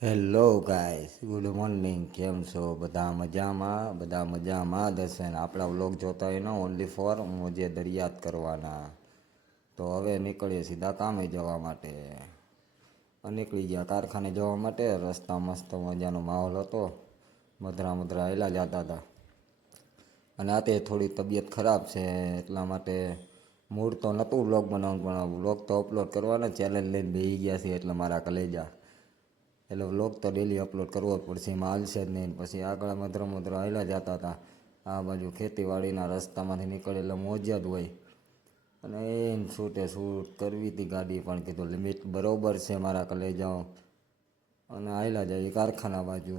Hello guys, good morning. કેમ છો? બધા મજામાં? બધા મજામાં જ હશે ને? આપણા વ્લોગ જોતા હોય ને ઓનલી ફોર મોજે દરિયાત કરવાના. તો હવે નીકળીએ સીધા કામે જવા માટે. નીકળી ગયા કારખાને જવા માટે. રસ્તા મસ્ત મજાનો માહોલ હતો, મધરા મધરા હેલા જતા હતા. અને આ તે થોડી તબિયત ખરાબ છે એટલા માટે મૂડ તો નહોતું વ્લોગ બનાવવાનું, પણ વ્લોગ તો અપલોડ કરવાના. ચેલેન્જ લઈને બેસી ગયા છે એટલે મારા કલેજા, એટલે વ્લોગ તો ડેલી અપલોડ કરવો જ પડશે, એમાં હાલશે જ નહીં. પછી આગળ મધરા હાલ્યા જતા હતા. આ બાજુ ખેતીવાડીના રસ્તામાંથી નીકળે એટલે મોજ જ હોય. અને એને શૂટે શૂટ કરવી હતી ગાડી, પણ કીધું લિમિટ બરાબર છે મારા કલેજાઓ. અને હાલ્યા જાય કારખાના બાજુ.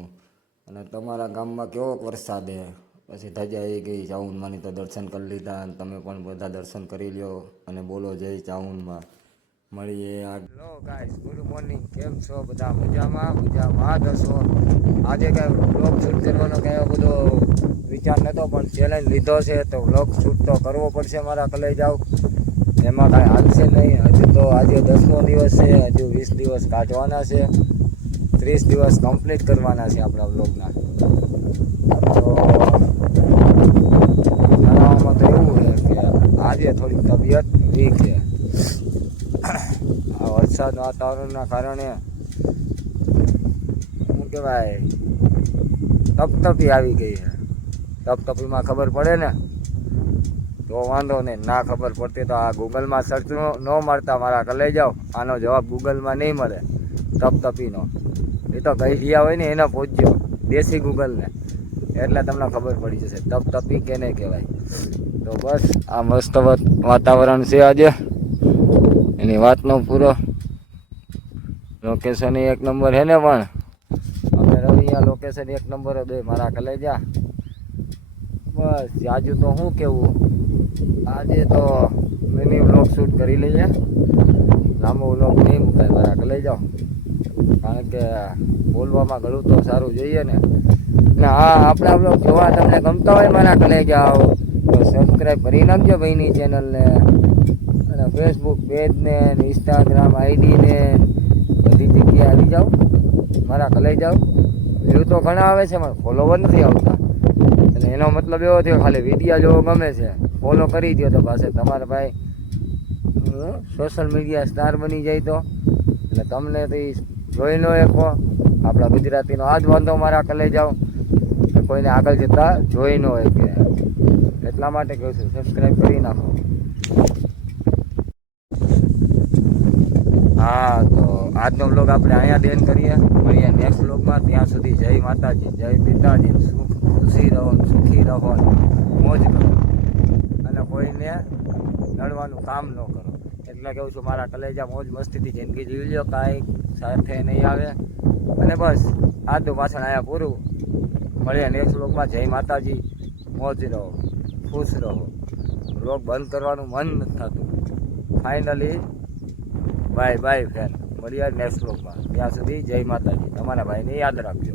અને તમારા ગામમાં કેવો વરસાદ છે? પછી ધજા આવી ગઈ ચાઉનમાંની, તો દર્શન કરી લીધા. અને તમે પણ બધા દર્શન કરી લ્યો અને બોલો જય ચાઉનમાં. મળીએ. Hello guys, good morning. કેમ છો? બધા મજામાં? મજામાં જ હશો. આજે કાંઈ વ્લોગ શૂટ કરવાનો કાંઈ બધો વિચાર નહોતો, પણ ચેલેન્જ લીધો છે તો વ્લોગ શૂટ તો કરવો પડશે મારા કલેજાઓ. એમાં કાંઈ હાલશે નહીં. હજુ તો આજે 10મો દિવસ છે, હજુ 20 દિવસ કાઢવાના છે, 30 દિવસ કમ્પ્લીટ કરવાના છે આપણા વ્લોગના. તો જણાવવામાં તો એવું છે કે આજે થોડી તબિયત વીક છે. આ વરસાદ વાતાવરણના કારણે શું કહેવાય, તપતપી આવી ગઈ છે. તપતપીમાં ખબર પડે ને તો વાંધો નહીં, ના ખબર પડતી તો આ ગૂગલમાં સર્ચ ન મારતા મારા કલે જાઓ. આનો જવાબ ગૂગલમાં નહીં મળે તપતપીનો. એ તો ગયા હોય ને એને પૂછજો દેશી ગૂગલને, એટલે તમને ખબર પડી જશે તપતપી કેને કહેવાય. તો બસ આ મસ્ત વાતાવરણ છે આજે, એની વાતનો પૂરો. લોકેશન એક નંબર છે ને, પણ અમે રવિયા લોકેશન એક નંબર જ હોય મારા કલેજા. બસ આજુ તો શું કેવું, આજે તો મિની વ્લોગ શૂટ કરી લઈએ. લાંબો વ્લોગ નહીં મુકાય મારા કલેજા, કારણ કે બોલવામાં ઘણું તો સારું જોઈએ ને. હા, આપણા વ્લોગ જોવા તમને ગમતા હોય મારા કલેજા તો સબસ્ક્રાઈબ કરી નાખજો ભાઈની ચેનલને. અને ફેસબુક પેજને, ઇન્સ્ટાગ્રામ આઈડીને બધી જગ્યાએ આવી જાઓ મારા કલે જાઓ. વ્યૂ તો ઘણા આવે છે પણ ફોલોવર નથી આવતા, એટલે એનો મતલબ એવો થયો ખાલી વિડીયો જોવો ગમે છે, ફોલો કરી દો તો પાસે તમારા ભાઈ સોશિયલ મીડિયા સ્ટાર બની જાય. તો એટલે તમને તો જોઈ લો એકો આપણા ગુજરાતીનો આ જ વાંધો મારા કલે જાઓ, કોઈને આગળ જતા જોઈ ન હોય કે, એટલા માટે કહું છું સબસ્ક્રાઈબ કરી નાખો. હા, તો આજનો વ્લોગ આપણે અહીંયા ડેન કરીએ. મળીએ નેક્સ્ટ વ્લોગમાં. ત્યાં સુધી જય માતાજી, જય પિતાજી. ખુશી રહો, સુખી રહો, મોજ કરો, અને કોઈને લડવાનું કામ ન કરો. એટલે કહું છું મારા કલેજા મોજ મસ્તીથી જિંદગી જીવી લો, કાંઈ સાથે નહીં આવે. અને બસ આજનું પાછળ અહીંયા પૂરું. મળીએ નેક્સ્ટ વ્લોગમાં. જય માતાજી, મોજ રહો, ખુશ રહો. વ્લોગ બંધ કરવાનું મન નથી થતું. Finally bye bye friend. મળીએ નેક્સ્ટ વ્લોગમાં. ત્યાં સુધી જય માતાજી. તમારા ભાઈને યાદ રાખજો.